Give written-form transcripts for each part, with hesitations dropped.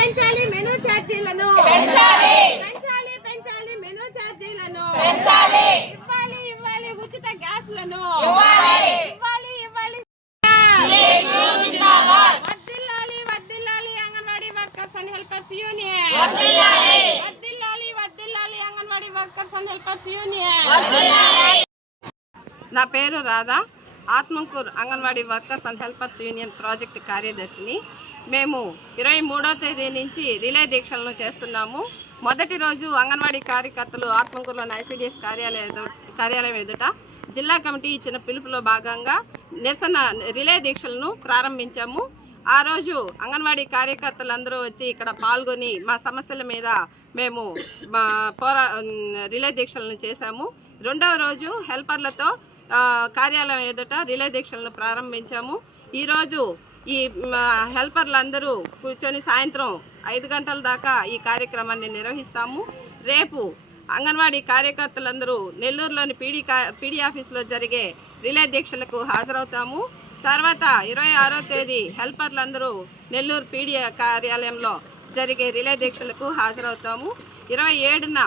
పెంచాలి మెనూ ఛార్జీలను పెంచాలి పెంచాలి పెంచాలి మెనూ ఛార్జీలను పెంచాలి ఇవ్వాలి ఇవ్వాలి ఉచిత గ్యాస్లను ఇవ్వాలి ఇవ్వాలి ఇవ్వాలి వర్ధిల్లాలి వర్ధిల్లాలి anganwadi workers and helpers union వర్ధిల్లాలి వర్ధిల్లాలి వర్ధిల్లాలి anganwadi workers and helpers union వర్ధిల్లాలి. నా పేరు Radha, Atmakur anganwadi workers and helpers union project కార్యదర్శిని. మేము 23వ తేదీ నుంచి రిలే దీక్షలను చేస్తున్నాము. మొదటి రోజు అంగన్వాడీ కార్యకర్తలు ఆత్మకూరులోని ఐసిడిఎస్ కార్యాలయం ఎదుట జిల్లా కమిటీ ఇచ్చిన పిలుపులో భాగంగా నిరసన రిలే దీక్షలను ప్రారంభించాము. ఆ రోజు అంగన్వాడీ కార్యకర్తలందరూ వచ్చి ఇక్కడ పాల్గొని మా సమస్యల మీద మేము రిలే దీక్షలను చేశాము. రెండవ రోజు హెల్పర్లతో కార్యాలయం ఎదుట రిలే దీక్షలను ప్రారంభించాము. ఈరోజు ఈ హెల్పర్లందరూ కూర్చొని సాయంత్రం 5 గంటల దాకా ఈ కార్యక్రమాన్ని నిర్వహిస్తాము. రేపు అంగన్వాడీ కార్యకర్తలందరూ నెల్లూరులోని పీడీ ఆఫీసులో జరిగే రిలే దీక్షలకు హాజరవుతాము. తర్వాత 26వ తేదీ హెల్పర్లందరూ నెల్లూరు పీడీ కార్యాలయంలో జరిగే రిలే దీక్షలకు హాజరవుతాము. 27న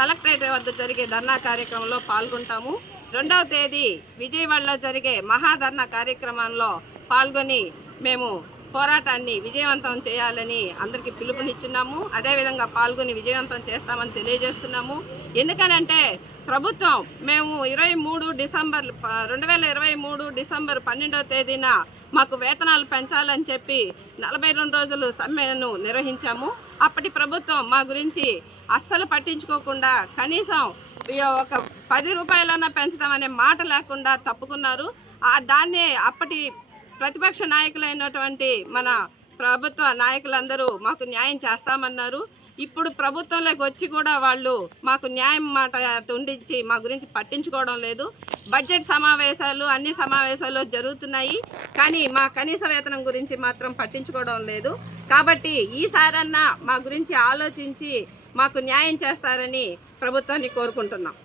కలెక్టరేట్ వద్ద జరిగే ధర్నా కార్యక్రమంలో పాల్గొంటాము. 2వ తేదీ విజయవాడలో జరిగే మహాధర్నా కార్యక్రమంలో పాల్గొని మేము పోరాటాన్ని విజయవంతం చేయాలని అందరికీ పిలుపునిచ్చున్నాము. అదేవిధంగా పాల్గొని విజయవంతం చేస్తామని తెలియజేస్తున్నాము. ఎందుకనంటే ప్రభుత్వం మేము 2023 డిసెంబర్ 12వ తేదీన మాకు వేతనాలు పెంచాలని చెప్పి 42 రోజులు సమ్మెను నిర్వహించాము. అప్పటి ప్రభుత్వం మా గురించి అస్సలు పట్టించుకోకుండా కనీసం ఒక 10 రూపాయలన్నా పెంచుతామనే మాట లేకుండా తప్పుకున్నారు. దాన్నే అప్పటి ప్రతిపక్ష నాయకులైనటువంటి మన ప్రభుత్వ నాయకులందరూ మాకు న్యాయం చేస్తామన్నారు. ఇప్పుడు ప్రభుత్వంలోకి వచ్చి కూడా వాళ్ళు మాకు న్యాయం మాట ఉండించి మా గురించి పట్టించుకోవడం లేదు. బడ్జెట్ సమావేశాలు అన్ని సమావేశాలు జరుగుతున్నాయి, కానీ మా కనీస వేతనం గురించి మాత్రం పట్టించుకోవడం లేదు. కాబట్టి ఈసారన్నా మా గురించి ఆలోచించి మాకు న్యాయం చేస్తారని ప్రభుత్వాన్ని కోరుకుంటున్నాం.